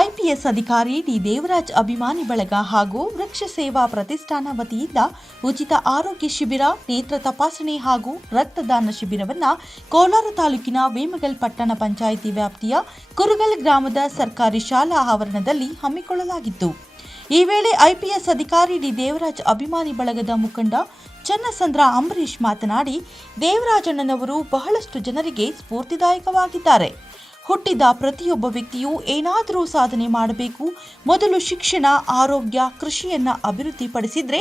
IPS ಅಧಿಕಾರಿ D. Devaraj ಅಭಿಮಾನಿ ಬಳಗ ಹಾಗೂ ವೃಕ್ಷ ಸೇವಾ ಪ್ರತಿಷ್ಠಾನ ವತಿಯಿಂದ ಉಚಿತ ಆರೋಗ್ಯ ಶಿಬಿರ, ನೇತ್ರ ತಪಾಸಣೆ ಹಾಗೂ ರಕ್ತದಾನ ಶಿಬಿರವನ್ನು ಕೋಲಾರ ತಾಲೂಕಿನ ವೇಮಗಲ್ ಪಟ್ಟಣ ಪಂಚಾಯಿತಿ ವ್ಯಾಪ್ತಿಯ ಕುರುಗಲ್ ಗ್ರಾಮದ ಸರ್ಕಾರಿ ಶಾಲಾ ಆವರಣದಲ್ಲಿ ಹಮ್ಮಿಕೊಳ್ಳಲಾಗಿತ್ತು. ಈ ವೇಳೆ ಐಪಿಎಸ್ ಅಧಿಕಾರಿ ಡಿ. ದೇವರಾಜ್ ಅಭಿಮಾನಿ ಬಳಗದ ಮುಖಂಡ ಚನ್ನಸಂದ್ರ ಅಂಬರೀಶ್ ಮಾತನಾಡಿ, ದೇವರಾಜಣ್ಣನವರು ಬಹಳಷ್ಟು ಜನರಿಗೆ ಸ್ಫೂರ್ತಿದಾಯಕವಾಗಿದ್ದಾರೆ. ಹುಟ್ಟಿದ ಪ್ರತಿಯೊಬ್ಬ ವ್ಯಕ್ತಿಯು ಏನಾದರೂ ಸಾಧನೆ ಮಾಡಬೇಕು. ಮೊದಲು ಶಿಕ್ಷಣ, ಆರೋಗ್ಯ, ಕೃಷಿಯನ್ನ ಅಭಿವೃದ್ಧಿಪಡಿಸಿದರೆ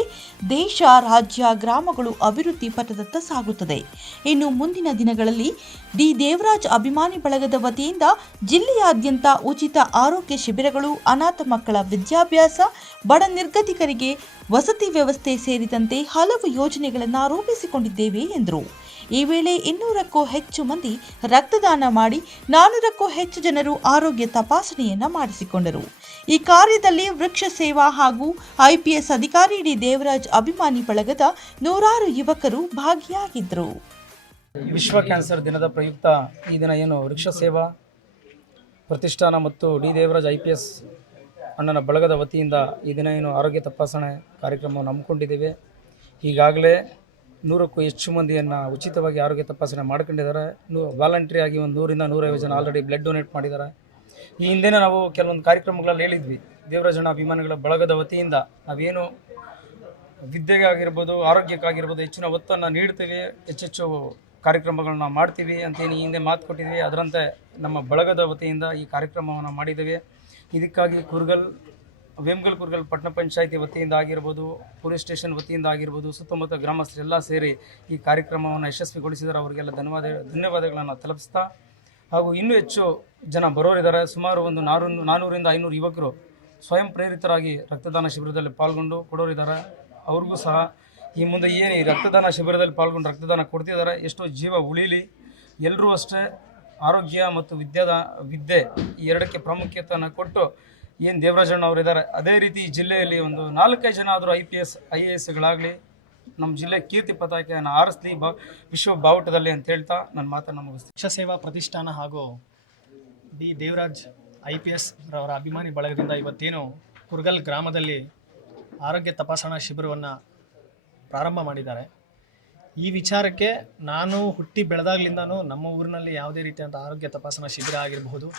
ದೇಶ, ರಾಜ್ಯ, ಗ್ರಾಮಗಳು ಅಭಿವೃದ್ಧಿ ಪಥದತ್ತ ಸಾಗುತ್ತದೆ. ಇನ್ನು ಮುಂದಿನ ದಿನಗಳಲ್ಲಿ ಡಿ. ದೇವರಾಜ್ ಅಭಿಮಾನಿ ಬಳಗದ ವತಿಯಿಂದ ಜಿಲ್ಲೆಯಾದ್ಯಂತ ಉಚಿತ ಆರೋಗ್ಯ ಶಿಬಿರಗಳು, ಅನಾಥ ಮಕ್ಕಳ ವಿದ್ಯಾಭ್ಯಾಸ, ಬಡ ನಿರ್ಗತಿಕರಿಗೆ ವಸತಿ ವ್ಯವಸ್ಥೆ ಸೇರಿದಂತೆ ಹಲವು ಯೋಜನೆಗಳನ್ನು ರೂಪಿಸಿಕೊಂಡಿದ್ದೇವೆ ಎಂದರು. ಈ ವೇಳೆ ಇನ್ನೂರಕ್ಕೂ ಹೆಚ್ಚು ಮಂದಿ ರಕ್ತದಾನ ಮಾಡಿ ನಾನ್ನೂರಕ್ಕೂ ಹೆಚ್ಚು ಜನರು ಆರೋಗ್ಯ ತಪಾಸಣೆಯನ್ನ ಮಾಡಿಸಿಕೊಂಡರು. ಈ ಕಾರ್ಯದಲ್ಲಿ ವೃಕ್ಷ ಸೇವಾ ಹಾಗೂ ಐಪಿಎಸ್ ಅಧಿಕಾರಿ ಡಿ. ದೇವರಾಜ್ ಅಭಿಮಾನಿ ಬಳಗದ ನೂರಾರು ಯುವಕರು ಭಾಗಿಯಾಗಿದ್ದರು ವಿಶ್ವ ಕ್ಯಾನ್ಸರ್ ದಿನದ ಪ್ರಯುಕ್ತ ಈ ದಿನ ಏನು ವೃಕ್ಷ ಸೇವಾ ಪ್ರತಿಷ್ಠಾನ ಮತ್ತು D. Devaraj I P S ಅಣ್ಣನ ಬಳಗದ ವತಿಯಿಂದ ಈ ದಿನ ಏನು ಆರೋಗ್ಯ ತಪಾಸಣೆ ಕಾರ್ಯಕ್ರಮವನ್ನು ಹಮ್ಮಿಕೊಂಡಿದ್ದೇವೆ. ಈಗಾಗಲೇ ನೂರಕ್ಕೂ ಹೆಚ್ಚು ಮಂದಿಯನ್ನು ಉಚಿತವಾಗಿ ಆರೋಗ್ಯ ತಪಾಸಣೆ ಮಾಡ್ಕೊಂಡಿದ್ದಾರೆ. ನೂ ವಾಲಂಟ್ರಿ ಆಗಿ ಒಂದು ನೂರಿಂದ ನೂರೈವತ್ತು ಜನ ಆಲ್ರೆಡಿ ಬ್ಲಡ್ ಡೊನೇಟ್ ಮಾಡಿದ್ದಾರೆ. ಈ ಹಿಂದೆನೇ ನಾವು ಕೆಲವೊಂದು ಕಾರ್ಯಕ್ರಮಗಳಲ್ಲಿ ಹೇಳಿದ್ವಿ. ದೇವರಾಜನ ಅಭಿಮಾನಿಗಳ ಬಳಗದ ವತಿಯಿಂದ ನಾವೇನು ವಿದ್ಯೆಗೆ ಆಗಿರ್ಬೋದು ಆರೋಗ್ಯಕ್ಕಾಗಿರ್ಬೋದು ಹೆಚ್ಚಿನ ಒತ್ತನ್ನು ನೀಡ್ತೀವಿ, ಹೆಚ್ಚೆಚ್ಚು ಕಾರ್ಯಕ್ರಮಗಳನ್ನ ಮಾಡ್ತೀವಿ ಅಂತೇನು ಹಿಂದೆ ಮಾತು ಕೊಟ್ಟಿದ್ವಿ. ಅದರಂತೆ ನಮ್ಮ ಬಳಗದ ವತಿಯಿಂದ ಈ ಕಾರ್ಯಕ್ರಮವನ್ನು ಮಾಡಿದ್ದೇವೆ. ಇದಕ್ಕಾಗಿ ಕುರ್ಗಲ್ ವೇಮಗಲ್ ಪಟ್ಟಣ ಪಂಚಾಯಿತಿ ವತಿಯಿಂದ ಆಗಿರ್ಬೋದು, ಪೊಲೀಸ್ ಸ್ಟೇಷನ್ ವತಿಯಿಂದ ಆಗಿರ್ಬೋದು, ಸುತ್ತಮುತ್ತ ಗ್ರಾಮಸ್ಥರೆಲ್ಲ ಸೇರಿ ಈ ಕಾರ್ಯಕ್ರಮವನ್ನು ಯಶಸ್ವಿಗೊಳಿಸಿದರೆ ಅವರಿಗೆಲ್ಲ ಧನ್ಯವಾದ, ಧನ್ಯವಾದಗಳನ್ನು ತಲುಪಿಸ್ತಾ ಹಾಗೂ ಇನ್ನೂ ಹೆಚ್ಚು ಜನ ಬರೋರಿದ್ದಾರೆ. ಸುಮಾರು ಒಂದು ನಾರು ನಾನ್ನೂರಿಂದ ಐನೂರು ಯುವಕರು ಸ್ವಯಂ ಪ್ರೇರಿತರಾಗಿ ರಕ್ತದಾನ ಶಿಬಿರದಲ್ಲಿ ಪಾಲ್ಗೊಂಡು ಕೊಡೋರಿದ್ದಾರೆ. ಅವ್ರಿಗೂ ಸಹ ಈ ಮುಂದೆ ಏನು ಈ ರಕ್ತದಾನ ಶಿಬಿರದಲ್ಲಿ ಪಾಲ್ಗೊಂಡು ರಕ್ತದಾನ ಕೊಡ್ತಿದ್ದಾರೆ. ಎಷ್ಟೋ ಜೀವ ಉಳಿಲಿ. ಎಲ್ಲರೂ ಅಷ್ಟೇ ಆರೋಗ್ಯ ಮತ್ತು ವಿದ್ಯಾದ, ವಿದ್ಯೆ ಈ ಎರಡಕ್ಕೆ ಪ್ರಾಮುಖ್ಯತೆಯನ್ನು ಕೊಟ್ಟು ಏನು ದೇವರಾಜಣ್ಣ ಅವರು ಇದ್ದಾರೆ. ಅದೇ ರೀತಿ ಜಿಲ್ಲೆಯಲ್ಲಿ ಒಂದು ನಾಲ್ಕೈದು ಜನ ಆದರೂ I P S, I A ಎಸ್ಗಳಾಗಲಿ ನಮ್ಮ ಜಿಲ್ಲೆ ಕೀರ್ತಿ ಪತಾಕೆಯನ್ನು ಆರಿಸ್ತೀವಿ ಬ, ವಿಶ್ವ ಬಾವುಟದಲ್ಲಿ ಅಂತ ಹೇಳ್ತಾ ನನ್ನ ಮಾತನ್ನು ಮುಗಿಸ್ತೀನಿ. ವಿಶ್ವ ಸೇವಾ ಪ್ರತಿಷ್ಠಾನ ಹಾಗೂ D Devaraj I P S ರವರ ಅಭಿಮಾನಿ ಬಳಗದಿಂದ ಇವತ್ತೇನು ಕುರ್ಗಲ್ ಗ್ರಾಮದಲ್ಲಿ ಆರೋಗ್ಯ ತಪಾಸಣಾ ಶಿಬಿರವನ್ನು ಪ್ರಾರಂಭ ಮಾಡಿದ್ದಾರೆ. ಈ ವಿಚಾರಕ್ಕೆ ನಾನು ಹುಟ್ಟಿ ಬೆಳೆದಾಗ್ಲಿಂದನೂ ನಮ್ಮ ಊರಿನಲ್ಲಿ ಯಾವುದೇ ರೀತಿಯಾದಂಥ ಆರೋಗ್ಯ ತಪಾಸಣಾ ಶಿಬಿರ ಆಗಿರಬಹುದು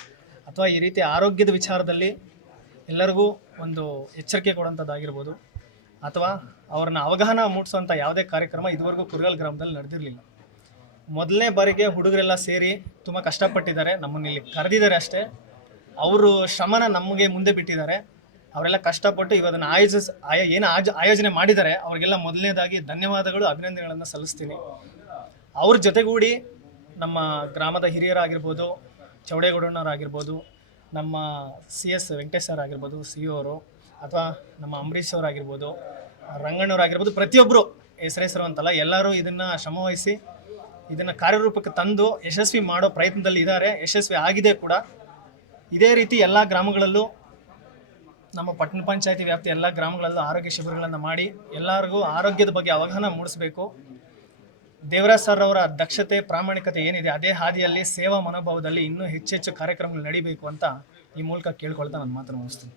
ಅಥವಾ ಈ ರೀತಿ ಆರೋಗ್ಯದ ವಿಚಾರದಲ್ಲಿ ಎಲ್ಲರಿಗೂ ಒಂದು ಎಚ್ಚರಿಕೆ ಕೊಡುವಂಥದ್ದಾಗಿರ್ಬೋದು ಅಥವಾ ಅವ್ರನ್ನ ಅವಗಾಹನ ಮೂಡಿಸುವಂಥ ಯಾವುದೇ ಕಾರ್ಯಕ್ರಮ ಇದುವರೆಗೂ ಕುರ್ಗಲ್ ಗ್ರಾಮದಲ್ಲಿ ನಡೆದಿರಲಿಲ್ಲ. ಮೊದಲನೇ ಬಾರಿಗೆ ಹುಡುಗರೆಲ್ಲ ಸೇರಿ ತುಂಬ ಕಷ್ಟಪಟ್ಟಿದ್ದಾರೆ. ನಮ್ಮನ್ನು ಇಲ್ಲಿ ಕರೆದಿದ್ದಾರೆ ಅಷ್ಟೇ. ಅವರು ಶ್ರಮನ ನಮಗೆ ಮುಂದೆ ಬಿಟ್ಟಿದ್ದಾರೆ. ಅವರೆಲ್ಲ ಕಷ್ಟಪಟ್ಟು ಇವದನ್ನು ಆಯೋಜಿಸ್ ಆಯ, ಏನು ಆಜ, ಆಯೋಜನೆ ಮಾಡಿದ್ದಾರೆ. ಅವರಿಗೆಲ್ಲ ಮೊದಲನೇದಾಗಿ ಧನ್ಯವಾದಗಳು, ಅಭಿನಂದನೆಗಳನ್ನು ಸಲ್ಲಿಸ್ತೀನಿ. ಅವ್ರ ಜೊತೆಗೂಡಿ ನಮ್ಮ ಗ್ರಾಮದ ಹಿರಿಯರಾಗಿರ್ಬೋದು ಚೌಡೇಗೌಡಣ್ಣವರಾಗಿರ್ಬೋದು ನಮ್ಮ ಸಿ ಎಸ್ ವೆಂಕಟೇಶ್ ಸರ್ ಆಗಿರ್ಬೋದು, ಸಿ ಅವರು, ಅಥವಾ ನಮ್ಮ ಅಂಬರೀಶ್ ಅವರಾಗಿರ್ಬೋದು ರಂಗಣ್ಣವರಾಗಿರ್ಬೋದು ಪ್ರತಿಯೊಬ್ಬರು ಹೆಸರು ಅಂತಲ್ಲ, ಎಲ್ಲರೂ ಇದನ್ನು ಶ್ರಮವಹಿಸಿ ಇದನ್ನು ಕಾರ್ಯರೂಪಕ್ಕೆ ತಂದು ಯಶಸ್ವಿ ಮಾಡೋ ಪ್ರಯತ್ನದಲ್ಲಿ ಇದ್ದಾರೆ, ಯಶಸ್ವಿ ಆಗಿದೆ ಕೂಡ. ಇದೇ ರೀತಿ ಎಲ್ಲ ಗ್ರಾಮಗಳಲ್ಲೂ ನಮ್ಮ ಪಟ್ಟಣ ಪಂಚಾಯತಿ ವ್ಯಾಪ್ತಿ ಎಲ್ಲ ಗ್ರಾಮಗಳಲ್ಲೂ ಆರೋಗ್ಯ ಶಿಬಿರಗಳನ್ನು ಮಾಡಿ ಎಲ್ಲರಿಗೂ ಆರೋಗ್ಯದ ಬಗ್ಗೆ ಅವಗಾಹನ ಮೂಡಿಸಬೇಕು. ದೇವರಾಜ್ ಸರ್ ಅವರ ದಕ್ಷತೆ, ಪ್ರಾಮಾಣಿಕತೆ ಏನಿದೆ, ಅದೇ ಹಾದಿಯಲ್ಲಿ ಸೇವಾ ಮನೋಭಾವದಲ್ಲಿ ಇನ್ನೂ ಹೆಚ್ಚೆಚ್ಚು ಕಾರ್ಯಕ್ರಮಗಳು ನಡೀಬೇಕು ಅಂತ ಈ ಮೂಲಕ ಕೇಳ್ಕೊಳ್ತಾ ನಾನು ಮಾತ್ರ ಮುಗಿಸ್ತೀನಿ.